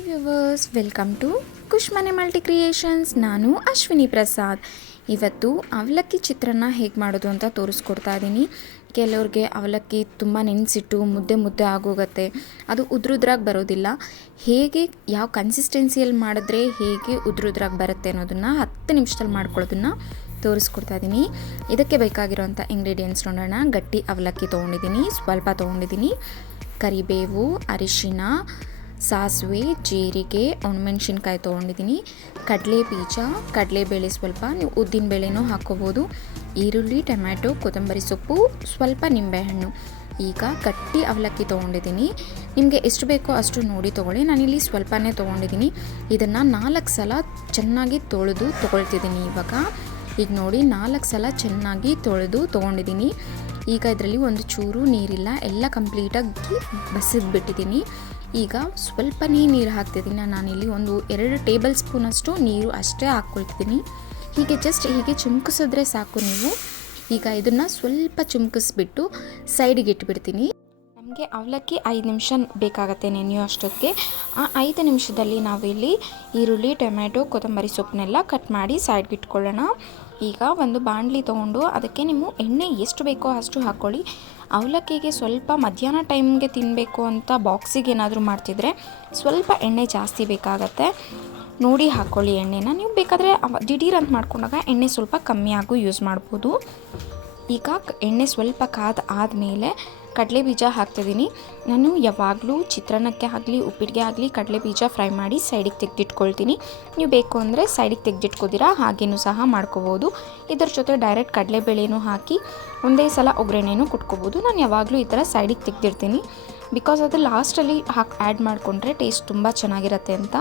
Hi viewers, welcome to Khush Mane multi creations. ನಾನು ಅಶ್ವಿನಿ ಪ್ರಸಾದ್. ಇವತ್ತು ಅವಲಕ್ಕಿ ಚಿತ್ರಾನ್ನ ಹೇಗೆ ಮಾಡೋದು ಅಂತ ತೋರಿಸ್ಕೊಡ್ತಾ ಇದ್ದೀನಿ ಕೆಲವ್ರಿಗೆ ಅವಲಕ್ಕಿ ತುಂಬ ನೆನೆಸಿಟ್ಟು ಮುದ್ದೆ ಮುದ್ದೆ ಆಗೋಗುತ್ತೆ. ಅದು ಉದ್ರುದ್ರಾಗಿ ಬರೋದಿಲ್ಲ. ಹೇಗೆ, ಯಾವ ಕನ್ಸಿಸ್ಟೆನ್ಸಿಯಲ್ಲಿ ಮಾಡಿದ್ರೆ ಹೇಗೆ ಉದ್ರುದ್ರಾಗಿ ಬರುತ್ತೆ ಅನ್ನೋದನ್ನು ಹತ್ತು ನಿಮಿಷದಲ್ಲಿ ಮಾಡ್ಕೊಳ್ಳೋದನ್ನು ತೋರಿಸ್ಕೊಡ್ತಾ ಇದ್ದೀನಿ ಇದಕ್ಕೆ ಬೇಕಾಗಿರೋಂಥ ಇಂಗ್ರೀಡಿಯೆಂಟ್ಸ್ ನೋಡೋಣ. ಗಟ್ಟಿ ಅವಲಕ್ಕಿ ತೊಗೊಂಡಿದ್ದೀನಿ ಸ್ವಲ್ಪ ತೊಗೊಂಡಿದ್ದೀನಿ ಕರಿಬೇವು, ಅರಿಶಿನ ಸಾಸಿವೆ, ಜೀರಿಗೆ ಒಣಮೆಣ್ಸಿನ್ಕಾಯಿ ತೊಗೊಂಡಿದ್ದೀನಿ. ಕಡಲೆ ಬೀಜ ಕಡಲೆಬೇಳೆ ಸ್ವಲ್ಪ, ನೀವು ಉದ್ದಿನ ಬೇಳೆನೂ ಹಾಕ್ಕೋಬೋದು. ಈರುಳ್ಳಿ, ಟೊಮ್ಯಾಟೊ, ಕೊತ್ತಂಬರಿ ಸೊಪ್ಪು, ಸ್ವಲ್ಪ ನಿಂಬೆಹಣ್ಣು. ಈಗ ಗಟ್ಟಿ ಅವಲಕ್ಕಿ ತೊಗೊಂಡಿದ್ದೀನಿ. ನಿಮಗೆ ಎಷ್ಟು ಬೇಕೋ ಅಷ್ಟು ನೋಡಿ ತೊಗೊಳ್ಳಿ. ನಾನಿಲ್ಲಿ ಸ್ವಲ್ಪನೇ ತೊಗೊಂಡಿದ್ದೀನಿ. ಇದನ್ನು ನಾಲ್ಕು ಸಲ ಚೆನ್ನಾಗಿ ತೊಳೆದು ತೊಗೊಳ್ತಿದ್ದೀನಿ ಇವಾಗ. ಈಗ ನೋಡಿ, ನಾಲ್ಕು ಸಲ ಚೆನ್ನಾಗಿ ತೊಳೆದು ತೊಗೊಂಡಿದ್ದೀನಿ. ಈಗ ಇದರಲ್ಲಿ ಒಂದು ಚೂರು ನೀರಿಲ್ಲ. ಎಲ್ಲ ಕಂಪ್ಲೀಟಾಗಿ ಬಸಿದ್ಬಿಟ್ಟಿದ್ದೀನಿ ಈಗ ಸ್ವಲ್ಪನೇ ನೀರು ಹಾಕ್ತಿದ್ದೀನಿ. ನಾನಿಲ್ಲಿ ಒಂದು ಎರಡು ಟೇಬಲ್ ಸ್ಪೂನಷ್ಟು ನೀರು ಅಷ್ಟೇ ಹಾಕ್ಕೊಳ್ತಿದ್ದೀನಿ. ಹೀಗೆ ಜಸ್ಟ್ ಹೀಗೆ ಚುಮ್ಕಿಸಿದ್ರೆ ಸಾಕು ನೀವು. ಈಗ ಇದನ್ನು ಸ್ವಲ್ಪ ಚುಮ್ಕಿಸ್ಬಿಟ್ಟು ಸೈಡಿಗೆ ಇಟ್ಬಿಡ್ತೀನಿ. ನಮಗೆ ಅವಲಕ್ಕಿ ಐದು ನಿಮಿಷ ಬೇಕಾಗತ್ತೆ ನೆನೆಯೋ ಅಷ್ಟೊತ್ತಿಗೆ. ಆ ಐದು ನಿಮಿಷದಲ್ಲಿ ನಾವಿಲ್ಲಿ ಈರುಳ್ಳಿ, ಟೊಮ್ಯಾಟೊ, ಕೊತ್ತಂಬರಿ ಸೊಪ್ಪನ್ನೆಲ್ಲ ಕಟ್ ಮಾಡಿ ಸೈಡ್ಗೆ ಇಟ್ಕೊಳ್ಳೋಣ. ಈಗ ಒಂದು ಬಾಣಲಿ ತೊಗೊಂಡು ಅದಕ್ಕೆ ನಿಮ್ಮ ಎಣ್ಣೆ ಎಷ್ಟು ಬೇಕೋ ಅಷ್ಟು ಹಾಕ್ಕೊಳ್ಳಿ. ಅವಲಕ್ಕಿಗೆ ಸ್ವಲ್ಪ ಮಧ್ಯಾಹ್ನ ಟೈಮ್ಗೆ ತಿನ್ನಬೇಕು ಅಂತ ಬಾಕ್ಸಿಗೆ ಏನಾದರೂ ಮಾಡ್ತಿದ್ರೆ ಸ್ವಲ್ಪ ಎಣ್ಣೆ ಜಾಸ್ತಿ ಬೇಕಾಗತ್ತೆ. ನೋಡಿ ಹಾಕ್ಕೊಳ್ಳಿ ಎಣ್ಣೆನ. ನೀವು ಬೇಕಾದರೆ ದಿಢೀರ್ ಅಂತ ಮಾಡ್ಕೊಂಡಾಗ ಎಣ್ಣೆ ಸ್ವಲ್ಪ ಕಮ್ಮಿ ಆಗು ಯೂಸ್ ಮಾಡ್ಬೋದು. ಈಗ ಎಣ್ಣೆ ಸ್ವಲ್ಪ ಕಾದ ಆದಮೇಲೆ ಕಡಲೆ ಬೀಜ ಹಾಕ್ತಿದ್ದೀನಿ. ನಾನು ಯಾವಾಗಲೂ ಚಿತ್ರಾನ್ನಕ್ಕೆ ಆಗಲಿ ಉಪ್ಪಿಟ್ಟಿಗೆ ಆಗಲಿ ಕಡಲೆ ಬೀಜ ಫ್ರೈ ಮಾಡಿ ಸೈಡಿಗೆ ತೆಗೆದಿಟ್ಕೊಳ್ತೀನಿ. ನೀವು ಬೇಕು ಅಂದರೆ ಸೈಡಿಗೆ ತೆಗೆದಿಟ್ಕೋದಿರಾ ಹಾಗೇನೂ ಸಹ ಮಾಡ್ಕೋಬೋದು. ಇದರ ಜೊತೆ ಡೈರೆಕ್ಟ್ ಕಡಲೆಬೇಳೆನೂ ಹಾಕಿ ಒಂದೇ ಸಲ ಒಗ್ಗರಣೆನೂ ಕುಟ್ಕೋಬೋದು. ನಾನು ಯಾವಾಗಲೂ ಈ ಥರ ಸೈಡಿಗೆ ತೆಗೆದಿರ್ತೀನಿ. ಬಿಕಾಸ್ ಅದು ಲಾಸ್ಟಲ್ಲಿ ಹಾಕಿ ಆ್ಯಡ್ ಮಾಡಿಕೊಂಡ್ರೆ ಟೇಸ್ಟ್ ತುಂಬ ಚೆನ್ನಾಗಿರುತ್ತೆ ಅಂತ.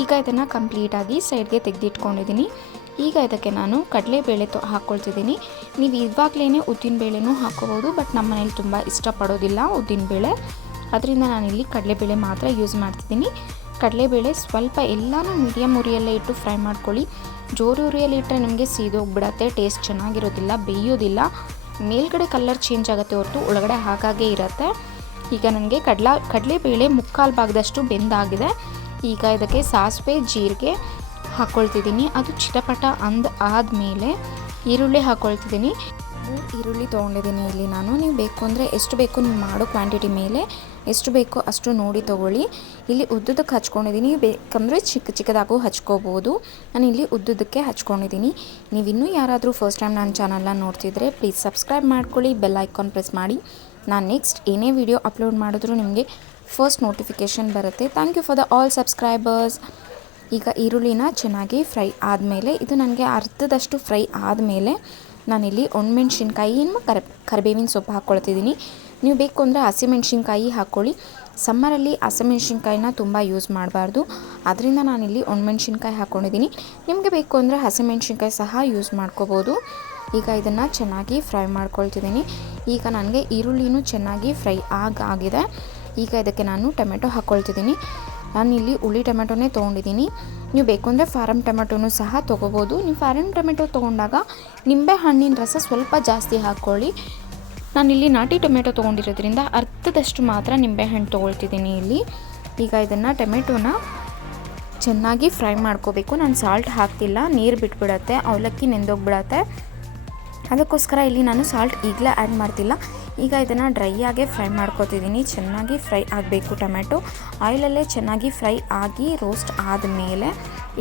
ಈಗ ಇದನ್ನು ಕಂಪ್ಲೀಟಾಗಿ ಸೈಡ್ಗೆ ತೆಗೆದಿಟ್ಕೊಂಡಿದ್ದೀನಿ. ಈಗ ಇದಕ್ಕೆ ನಾನು ಕಡಲೆಬೇಳೆ ತೊ ಹಾಕ್ಕೊಳ್ತಿದ್ದೀನಿ ನೀವು ಇವಾಗಲೇ ಉದ್ದಿನಬೇಳೆನೂ ಹಾಕ್ಕೋಬೋದು, ಬಟ್ ನಮ್ಮ ಮನೇಲಿ ತುಂಬ ಇಷ್ಟಪಡೋದಿಲ್ಲ ಉದ್ದಿನಬೇಳೆ ಅದರಿಂದ ನಾನಿಲ್ಲಿ ಕಡಲೆಬೇಳೆ ಮಾತ್ರ ಯೂಸ್ ಮಾಡ್ತಿದ್ದೀನಿ. ಕಡಲೆಬೇಳೆ ಸ್ವಲ್ಪ ಎಲ್ಲಾನು ಮೀಡಿಯಮ್ ಉರಿಯಲ್ಲೇ ಇಟ್ಟು ಫ್ರೈ ಮಾಡ್ಕೊಳ್ಳಿ. ಜೋರು ಉರಿಯಲ್ಲಿ ಇಟ್ಟರೆ ನಿಮಗೆ ಸೀದೋಗ್ಬಿಡತ್ತೆ, ಟೇಸ್ಟ್ ಚೆನ್ನಾಗಿರೋದಿಲ್ಲ, ಬೇಯೋದಿಲ್ಲ. ಮೇಲ್ಗಡೆ ಕಲರ್ ಚೇಂಜ್ ಆಗುತ್ತೆ ಹೊರತು ಒಳಗಡೆ ಹಾಗಾಗೇ ಇರುತ್ತೆ. ಈಗ ನನಗೆ ಕಡಲ ಕಡಲೆಬೇಳೆ ಮುಕ್ಕಾಲು ಭಾಗದಷ್ಟು ಬೆಂದಾಗಿದೆ. ಈಗ ಇದಕ್ಕೆ ಸಾಸಿವೆ, ಜೀರಿಗೆ ಹಾಕ್ಕೊಳ್ತಿದ್ದೀನಿ ಅದು ಚಿಟಪಟ ಅಂದ ಆದಮೇಲೆ ಈರುಳ್ಳಿ ಹಾಕ್ಕೊಳ್ತಿದ್ದೀನಿ ಈರುಳ್ಳಿ ತೊಗೊಂಡಿದ್ದೀನಿ ಇಲ್ಲಿ ನಾನು. ನೀವು ಬೇಕು ಅಂದರೆ ಎಷ್ಟು ಬೇಕು ನೀವು ಮಾಡೋ ಕ್ವಾಂಟಿಟಿ ಮೇಲೆ ಎಷ್ಟು ಬೇಕೋ ಅಷ್ಟು ನೋಡಿ ತೊಗೊಳ್ಳಿ. ಇಲ್ಲಿ ಉದ್ದುದಕ್ಕೆ ಹಚ್ಕೊಂಡಿದ್ದೀನಿ. ಬೇಕಂದರೆ ಚಿಕ್ಕ ಚಿಕ್ಕದಾಗೂ ಹಚ್ಕೋಬೋದು. ನಾನು ಇಲ್ಲಿ ಉದ್ದುದಕ್ಕೆ ಹಚ್ಕೊಂಡಿದ್ದೀನಿ. ನೀವಿನ್ನೂ ಯಾರಾದರೂ ಫಸ್ಟ್ ಟೈಮ್ ನನ್ನ ಚಾನಲ್ನ ನೋಡ್ತಿದ್ರೆ ಪ್ಲೀಸ್ ಸಬ್ಸ್ಕ್ರೈಬ್ ಮಾಡ್ಕೊಳ್ಳಿ. ಬೆಲ್ ಐಕಾನ್ ಪ್ರೆಸ್ ಮಾಡಿ. ನಾನು ನೆಕ್ಸ್ಟ್ ಏನೇ ವಿಡಿಯೋ ಅಪ್ಲೋಡ್ ಮಾಡಿದ್ರೂ ನಿಮಗೆ ಫಸ್ಟ್ ನೋಟಿಫಿಕೇಷನ್ ಬರುತ್ತೆ. Thank you for the all subscribers ಈಗ ಈರುಳ್ಳಿನ ಚೆನ್ನಾಗಿ ಫ್ರೈ ಆದಮೇಲೆ, ಇದು ನನಗೆ ಅರ್ಧದಷ್ಟು ಫ್ರೈ ಆದಮೇಲೆ ನಾನಿಲ್ಲಿ ಒಣಮೆಣ್ಸಿನ್ಕಾಯಿನ ಕರ್, ಕರಿಬೇವಿನ ಸೊಪ್ಪು ಹಾಕ್ಕೊಳ್ತಿದ್ದೀನಿ. ನೀವು ಬೇಕು ಅಂದರೆ ಹಸಿಮೆಣ್ಸಿನ್ಕಾಯಿ ಹಾಕ್ಕೊಳ್ಳಿ. ಸಮ್ಮರಲ್ಲಿ ಹಸಿಮೆಣ್ಸಿನ್ಕಾಯಿನ ತುಂಬ ಯೂಸ್ ಮಾಡಬಾರ್ದು. ಅದರಿಂದ ನಾನಿಲ್ಲಿ ಒಣಮೆಣ್ಸಿನ್ಕಾಯಿ ಹಾಕ್ಕೊಂಡಿದ್ದೀನಿ. ನಿಮಗೆ ಬೇಕು ಅಂದರೆ ಹಸಿಮೆಣ್ಸಿನ್ಕಾಯಿ ಸಹ ಯೂಸ್ ಮಾಡ್ಕೋಬೋದು. ಈಗ ಇದನ್ನು ಚೆನ್ನಾಗಿ ಫ್ರೈ ಮಾಡ್ಕೊಳ್ತಿದ್ದೀನಿ. ಈಗ ನನಗೆ ಈರುಳ್ಳಿನೂ ಚೆನ್ನಾಗಿ ಫ್ರೈ ಆಗ ಆಗಿದೆ. ಈಗ ಇದಕ್ಕೆ ನಾನು ಟೊಮೆಟೊ ಹಾಕ್ಕೊಳ್ತಿದ್ದೀನಿ. ನಾನಿಲ್ಲಿ ಹುಳಿ ಟೊಮೆಟೊನೇ ತೊಗೊಂಡಿದ್ದೀನಿ. ನೀವು ಬೇಕು ಅಂದರೆ ಫಾರಮ್ ಟೊಮೆಟೊನೂ ಸಹ ತೊಗೋಬೋದು. ನೀವು ಫಾರಮ್ ಟೊಮೆಟೊ ತೊಗೊಂಡಾಗ ನಿಂಬೆ ಹಣ್ಣಿನ ರಸ ಸ್ವಲ್ಪ ಜಾಸ್ತಿ ಹಾಕ್ಕೊಳ್ಳಿ ನಾನಿಲ್ಲಿ ನಾಟಿ ಟೊಮೆಟೊ ತೊಗೊಂಡಿರೋದ್ರಿಂದ ಅರ್ಧದಷ್ಟು ಮಾತ್ರ ನಿಂಬೆಹಣ್ಣು ತೊಗೊಳ್ತಿದ್ದೀನಿ ಇಲ್ಲಿ. ಈಗ ಇದನ್ನು ಟೊಮೆಟೊನ ಚೆನ್ನಾಗಿ ಫ್ರೈ ಮಾಡ್ಕೋಬೇಕು. ನಾನು ಸಾಲ್ಟ್ ಹಾಕ್ತಿಲ್ಲ. ನೀರು ಬಿಟ್ಬಿಡತ್ತೆ. ಅವಲಕ್ಕಿ ನೆಂದೋಗ್ಬಿಡತ್ತೆ. ಅದಕ್ಕೋಸ್ಕರ ಇಲ್ಲಿ ನಾನು ಸಾಲ್ಟ್ ಈಗಲೇ ಆ್ಯಡ್ ಮಾಡ್ತಿಲ್ಲ. ಈಗ ಇದನ್ನು ಡ್ರೈ ಆಗೇ ಫ್ರೈ ಮಾಡ್ಕೋತಿದ್ದೀನಿ ಚೆನ್ನಾಗಿ ಫ್ರೈ ಆಗಬೇಕು ಟೊಮೆಟೊ ಆಯಿಲಲ್ಲೇ ಚೆನ್ನಾಗಿ ಫ್ರೈ ಆಗಿ ರೋಸ್ಟ್ ಆದಮೇಲೆ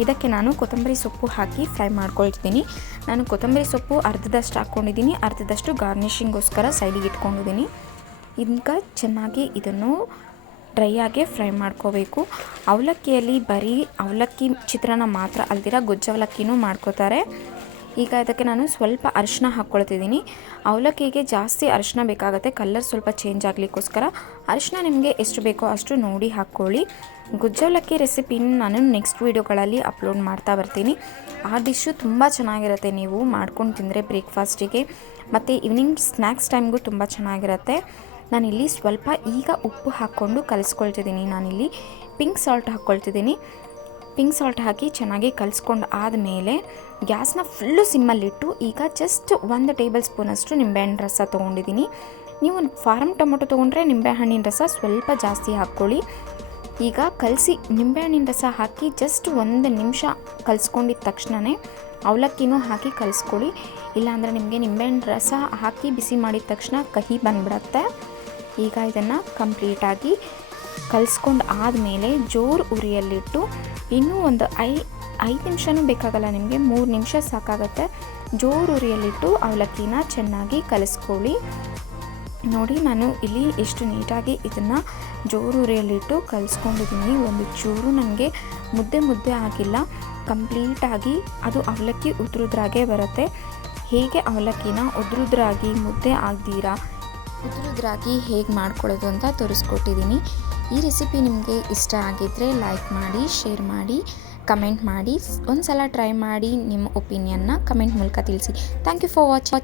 ಇದಕ್ಕೆ ನಾನು ಕೊತ್ತಂಬರಿ ಸೊಪ್ಪು ಹಾಕಿ ಫ್ರೈ ಮಾಡ್ಕೊಳ್ತಿದ್ದೀನಿ ನಾನು ಕೊತ್ತಂಬರಿ ಸೊಪ್ಪು ಅರ್ಧದಷ್ಟು ಹಾಕ್ಕೊಂಡಿದ್ದೀನಿ ಅರ್ಧದಷ್ಟು ಗಾರ್ನಿಷಿಂಗೋಸ್ಕರ ಸೈಡಿಗೆ ಇಟ್ಕೊಂಡಿದ್ದೀನಿ ಈಗ ಚೆನ್ನಾಗಿ ಇದನ್ನು ಡ್ರೈ ಆಗೇ ಫ್ರೈ ಮಾಡ್ಕೋಬೇಕು. ಅವಲಕ್ಕಿಯಲ್ಲಿ ಬರೀ ಅವಲಕ್ಕಿ ಚಿತ್ರಾನ್ನ ಮಾತ್ರ ಅಲ್ದಿರ ಗೊಜ್ಜವಲಕ್ಕಿನೂ ಮಾಡ್ಕೋತಾರೆ. ಈಗ ಇದಕ್ಕೆ ನಾನು ಸ್ವಲ್ಪ ಅರಿಶಿನ ಹಾಕ್ಕೊಳ್ತಿದ್ದೀನಿ. ಅವಲಕ್ಕಿಗೆ ಜಾಸ್ತಿ ಅರಿಶಿನ ಬೇಕಾಗುತ್ತೆ. ಕಲರ್ ಸ್ವಲ್ಪ ಚೇಂಜ್ ಆಗಲಿಕ್ಕೋಸ್ಕರ ಅರಿಶಿನ ನಿಮಗೆ ಎಷ್ಟು ಬೇಕೋ ಅಷ್ಟು ನೋಡಿ ಹಾಕ್ಕೊಳ್ಳಿ. ಗುಜ್ಜವಲಕ್ಕಿ ರೆಸಿಪಿನ ನಾನು ನೆಕ್ಸ್ಟ್ ವೀಡಿಯೋಗಳಲ್ಲಿ ಅಪ್ಲೋಡ್ ಮಾಡ್ತಾ ಬರ್ತೀನಿ. ಆ ಡಿಶ್ಶು ತುಂಬ ಚೆನ್ನಾಗಿರುತ್ತೆ ನೀವು ಮಾಡ್ಕೊಂಡು ತಿಂದರೆ ಬ್ರೇಕ್ಫಾಸ್ಟಿಗೆ ಮತ್ತು ಈವ್ನಿಂಗ್ ಸ್ನ್ಯಾಕ್ಸ್ ಟೈಮ್ಗೂ ತುಂಬ ಚೆನ್ನಾಗಿರುತ್ತೆ. ನಾನಿಲ್ಲಿ ಸ್ವಲ್ಪ ಈಗ ಉಪ್ಪು ಹಾಕ್ಕೊಂಡು ಕಲಿಸ್ಕೊಳ್ತಿದ್ದೀನಿ ನಾನಿಲ್ಲಿ. ಪಿಂಕ್ ಸಾಲ್ಟ್ ಹಾಕ್ಕೊಳ್ತಿದ್ದೀನಿ. ಪಿಂಕ್ ಸಾಲ್ಟ್ ಹಾಕಿ ಚೆನ್ನಾಗಿ ಕಲಿಸ್ಕೊಂಡು ಆದಮೇಲೆ ಗ್ಯಾಸ್ನ ಫುಲ್ಲು ಸಿಮ್ಮಲ್ಲಿಟ್ಟು ಈಗ ಜಸ್ಟ್ ಒಂದು ಟೇಬಲ್ ಸ್ಪೂನಷ್ಟು ನಿಂಬೆಹಣ್ಣು ರಸ ತೊಗೊಂಡಿದ್ದೀನಿ ನೀವು ಫಾರಮ್ ಟೊಮೊಟೊ ತೊಗೊಂಡ್ರೆ ನಿಂಬೆಹಣ್ಣಿನ ರಸ ಸ್ವಲ್ಪ ಜಾಸ್ತಿ ಹಾಕ್ಕೊಳ್ಳಿ. ಈಗ ಕಲಸಿ ನಿಂಬೆಹಣ್ಣಿನ ರಸ ಹಾಕಿ ಜಸ್ಟ್ ಒಂದು ನಿಮಿಷ ಕಲಿಸ್ಕೊಂಡಿದ್ದ ತಕ್ಷಣವೇ ಅವಲಕ್ಕಿನೂ ಹಾಕಿ ಕಲಿಸ್ಕೊಳ್ಳಿ. ಇಲ್ಲಾಂದರೆ ನಿಮಗೆ ನಿಂಬೆಹಣ್ಣು ರಸ ಹಾಕಿ ಬಿಸಿ ಮಾಡಿದ ತಕ್ಷಣ ಕಹಿ ಬಂದ್ಬಿಡತ್ತೆ. ಈಗ ಇದನ್ನು ಕಂಪ್ಲೀಟಾಗಿ ಕಲಿಸ್ಕೊಂಡು ಆದಮೇಲೆ ಜೋರು ಉರಿಯಲ್ಲಿಟ್ಟು ಇನ್ನೂ ಒಂದು ಐ, ಐದು ನಿಮಿಷನೂ ಬೇಕಾಗಲ್ಲ ನಿಮಗೆ, ಮೂರು ನಿಮಿಷ ಸಾಕಾಗತ್ತೆ. ಜೋರು ಉರಿಯಲ್ಲಿಟ್ಟು ಅವಲಕ್ಕಿನ ಚೆನ್ನಾಗಿ ಕಲಿಸ್ಕೊಳ್ಳಿ. ನೋಡಿ, ನಾನು ಇಲ್ಲಿ ಎಷ್ಟು ನೀಟಾಗಿ ಇದನ್ನು ಜೋರು ಉರಿಯಲ್ಲಿಟ್ಟು ಕಲಿಸ್ಕೊಂಡಿದ್ದೀನಿ ಒಂದು ಚೂರು ನನಗೆ ಮುದ್ದೆ ಮುದ್ದೆ ಆಗಿಲ್ಲ. ಕಂಪ್ಲೀಟಾಗಿ ಅದು ಅವಲಕ್ಕಿ ಉದ್ರುದ್ರಾಗೆ ಬರುತ್ತೆ. ಹೇಗೆ ಅವಲಕ್ಕಿನ ಉದ್ರುದ್ರಾಗಿ ಮುದ್ದೆ ಆಗ್ದೀರಾ, ಉದ್ರುದ್ರಾಗಿ ಹೇಗೆ ಮಾಡ್ಕೊಳ್ಳೋದು ಅಂತ ತೋರಿಸ್ಕೊಟ್ಟಿದ್ದೀನಿ ಈ ರೆಸಿಪಿ ನಿಮಗೆ ಇಷ್ಟ ಆಗಿದ್ದರೆ ಲೈಕ್ ಮಾಡಿ, ಶೇರ್ ಮಾಡಿ, ಕಮೆಂಟ್ ಮಾಡಿ. ಒಂದು ಸಲ ಟ್ರೈ ಮಾಡಿ ನಿಮ್ಮ ಒಪಿನಿಯನ್ನ ಕಮೆಂಟ್ ಮೂಲಕ ತಿಳಿಸಿ. Thank you for watching.